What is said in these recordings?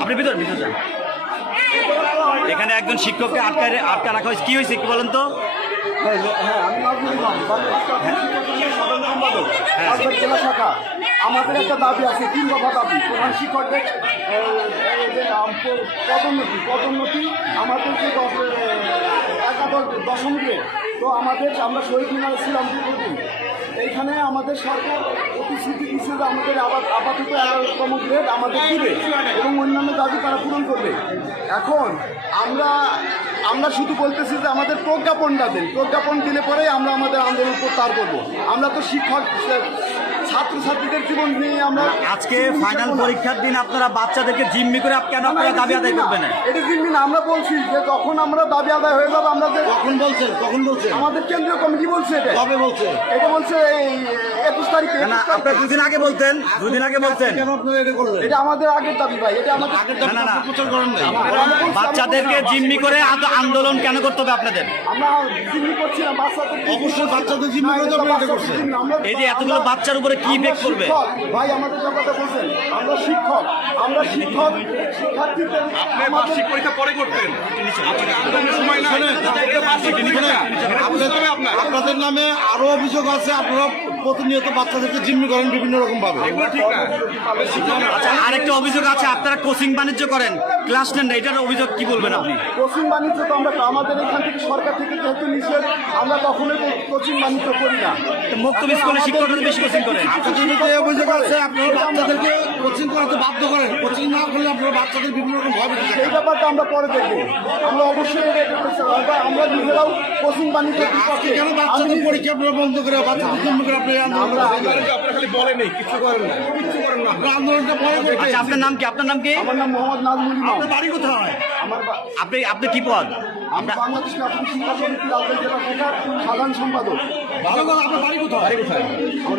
আপনি ভিতর ভিতর যান। এখানে একজন শিক্ষককে আটকায় আটকা রাখা হয়েছে। কি হয়েছে কি বলেন তো? হ্যাঁ শাখা আমাদের একটা দাবি আছে, তিন দফা দাবি। প্রধান শিক্ষকদের পদোন্নতি পদোন্নতি আমাদের যে দশ- একাদশ, দশম গ্রেড তো আমাদের, আমরা শহীদ মিনারে ছিলাম দীর্ঘদিন। এইখানে আমাদের সরকার প্রতিশ্রুতি দিচ্ছে যে আমাদের আবার আপাতত গ্রেড আমাদের দিবে এবং অন্যান্য দাবি তারা পূরণ করবে। এখন আমরা আমরা শুধু বলতেছি যে আমাদের প্রজ্ঞাপনটা দেন। প্রজ্ঞাপন দিলে পরে আমরা আমাদের আন্দোলন প্রত্যাহার করব। আমরা তো শিক্ষক ছাত্রছাত্রীদের জীবন নিয়ে আমরা আজকে ফাইনাল পরীক্ষার দিন আপনারা বাচ্চাদেরকে জিম্মি করে কেন আপনারা দাবি আদায় করবেন না? এটা জিম্মি না আমরা বলছি যে যখন আমরা দাবি আদায় হয়ে যাবে আমরা কখন বলছেন? কখন বলছেন? আমাদের কেন্দ্রীয় কমিটি বলছে এটা। কবে বলছে? এটা বলছে একুশ তারিখে। না, না আপনারা দুদিন আগে বলতেন দুদিন আগে বলতেন। কেন আপনারা এটা করলেন? এটা আমাদের আগের দাবি ভাই এটা আমাদের আগের না, না, না। প্রচার করেন নাই? বাচ্চাদেরকে জিম্মি করে আন্দোলন কেন করতে হবে আপনাদের? আমরা জিম্মি করছি না বাচ্চাদের অবশ্যই বাচ্চাদের জিম্মি করে তো আপনারা এটা করছেন। এই যে এতগুলো বাচ্চার উপরে কি ইফেক্ট করবে? ভাই আমাদের যে কথা বলছেন। আমরা শিক্ষক। আমরা শিক্ষক শিক্ষার্থীদের আমাদের- পরীক্ষা পরে করতেন। আপনাকে আন্দোলনের সময় না বার্ষিক পরীক্ষা আপনাদের আপনাদের নামে আরও অভিযোগ আছে। আপনারা প্রতিনিয়ত বাচ্চাদেরকে জিম্মি করেন বিভিন্ন রকম ভাবে। এগুলো ঠিক আচ্ছা আরেকটা অভিযোগ আছে। আপনারা কোচিং বাণিজ্য করেন। ক্লাস নেন না। এটার অভিযোগ কি বলবেন আপনি? কোচিং বাণিজ্য তো আমরা আমাদের এখান থেকে সরকার থেকে যেহেতু নিষেধ আমরা কখনোই কোচিং বাণিজ্য করি না। তো মুক্ত স্কুলে শিক্ষকরা বেশি কোচিং করেন। আপনাদের অভিযোগ আছে আপনারা বাচ্চাদেরকে কোচিং করাতে বাধ্য করেন। কোচিং না করলে আপনারা বাচ্চাদের বিভিন্ন রকম ভয় পেতে ব্যাপারটা আমরা পরে দেখব। আমরা অবশ্যই। আমরা নিজেরাও কোচিং বাণিজ্য আজকে কেন বাচ্চাদের পরীক্ষা আপনারা বন্ধ করে বাচ্চাদের জিম্মি করে আপনি আন্দোলন আপনারা খালি বলেন নেই কিছু করেন না কিছু করেন না। আপনারা আন্দোলনটা পরে আচ্ছা আপনার নাম কি? আপনার নাম কি? আমার নাম মোহাম্মদ নাজমুল ইমাম। আপনার বাড়ি কোথায়? আমার আপনি আপনি কি পদ? আমি বাংলাদেশ প্রাথমিক শিক্ষা সমিতি রাজবাড়ী জেলা শাখার সাধারণ সম্পাদক। ভালো কথা আপনার বাড়ি কোথায়? বাড়ি আমার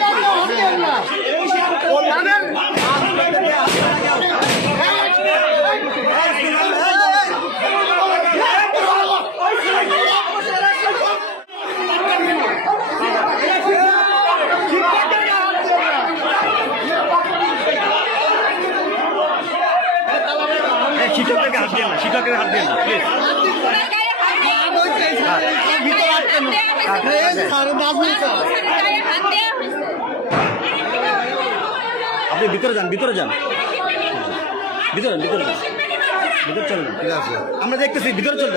হাত না শিক্ষকের হাত না প্লিজ আপনি ভিতরে যান ভিতরে যান। ভিতরে যান, ভিতরে যান। ভিতরে চলেন। আমরা দেখতেছি ভিতরে চলে